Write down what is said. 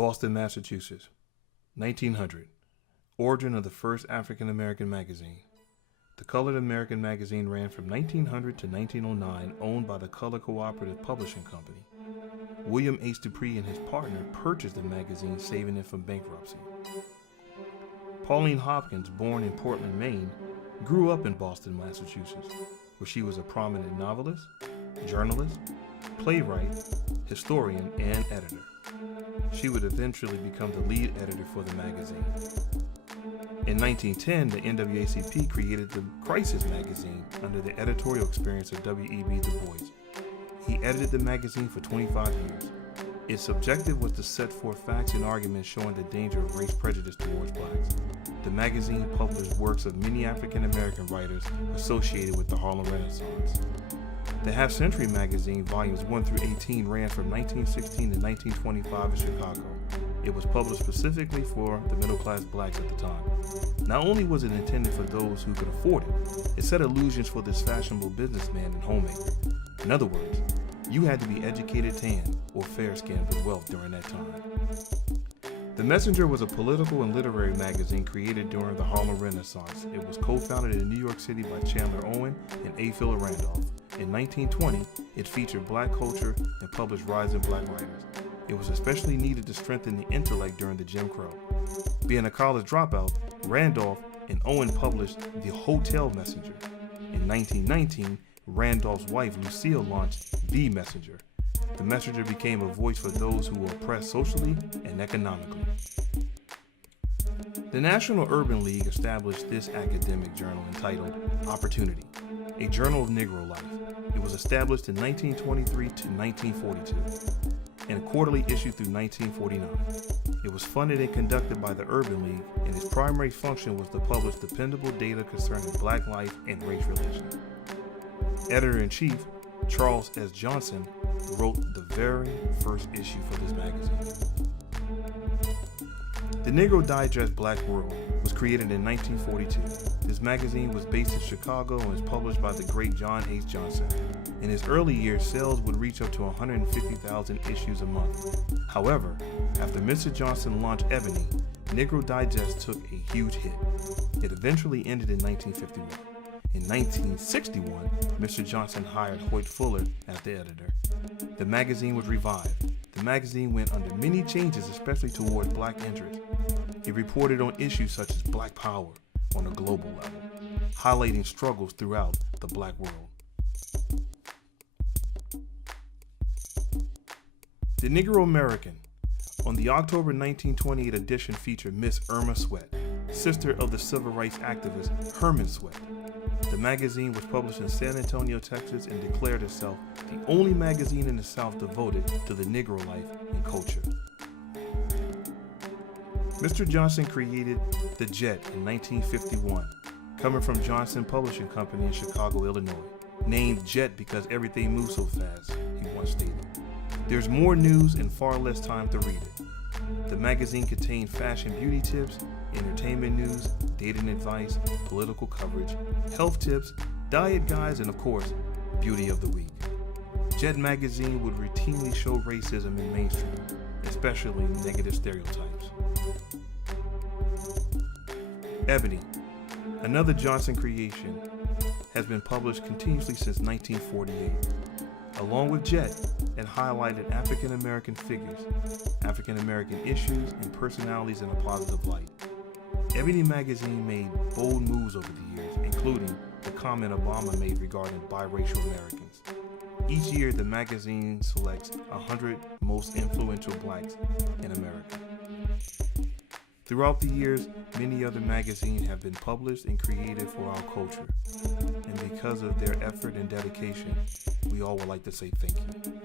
Boston, Massachusetts, 1900. Origin of the first African American magazine. The Colored American magazine ran from 1900 to 1909, owned by the Color Cooperative Publishing Company. William H. Dupree and his partner purchased the magazine, saving it from bankruptcy. Pauline Hopkins, born in Portland, Maine, grew up in Boston, Massachusetts, where she was a prominent novelist, journalist, playwright, historian, and editor. She would eventually become the lead editor for the magazine. In 1910, the NAACP created the Crisis magazine under the editorial experience of W.E.B. Du Bois. He edited the magazine for 25 years. Its objective was to set forth facts and arguments showing the danger of race prejudice towards blacks. The magazine published works of many African American writers associated with the Harlem Renaissance. The Half Century magazine, volumes 1 through 18, ran from 1916 to 1925 in Chicago. It was published specifically for the middle-class blacks at the time. Not only was it intended for those who could afford it, it set illusions for this fashionable businessman and homemaker. In other words, you had to be educated tan or fair-skinned with wealth during that time. The Messenger was a political and literary magazine created during the Harlem Renaissance. It was co-founded in New York City by Chandler Owen and A. Philip Randolph. In 1920, it featured black culture and published rising black writers. It was especially needed to strengthen the intellect during the Jim Crow. Being a college dropout, Randolph and Owen published The Hotel Messenger. In 1919, Randolph's wife Lucille launched The Messenger. The Messenger became a voice for those who were oppressed socially and economically. The National Urban League established this academic journal entitled Opportunity, a journal of Negro life. It was established in 1923 to 1942 and quarterly issued through 1949. It was funded and conducted by the Urban League, and its primary function was to publish dependable data concerning black life and race relations. Editor-in-Chief Charles S. Johnson wrote the very first issue for this magazine. The Negro Digest Black World was created in 1942. This magazine was based in Chicago and was published by the great John H. Johnson. In his early years, sales would reach up to 150,000 issues a month. However, after Mr. Johnson launched Ebony, Negro Digest took a huge hit. It eventually ended in 1951. In 1961, Mr. Johnson hired Hoyt Fuller as the editor. The magazine was revived. The magazine went under many changes, especially towards black interests. It reported on issues such as black power on a global level, highlighting struggles throughout the black world. The Negro American. On the October 1928 edition featured Miss Irma Sweat, sister of the civil rights activist Herman Sweat. The magazine was published in San Antonio, Texas, and declared itself the only magazine in the South devoted to the Negro life and culture. Mr. Johnson created The Jet in 1951, coming from Johnson Publishing Company in Chicago, Illinois. Named Jet because everything moves so fast, he once stated. There's more news and far less time to read it. The magazine contained fashion beauty tips, entertainment news, dating advice, political coverage, health tips, diet guides, and of course, beauty of the week. Jet magazine would routinely show racism in mainstream, especially negative stereotypes. Ebony, another Johnson creation, has been published continuously since 1948. Along with Jet, it highlighted African American figures, African American issues, and personalities in a positive light. Ebony magazine made bold moves over the years, including the comment Obama made regarding biracial Americans. Each year, the magazine selects 100 most influential blacks in America. Throughout the years, many other magazines have been published and created for our culture. And because of their effort and dedication, we all would like to say thank you.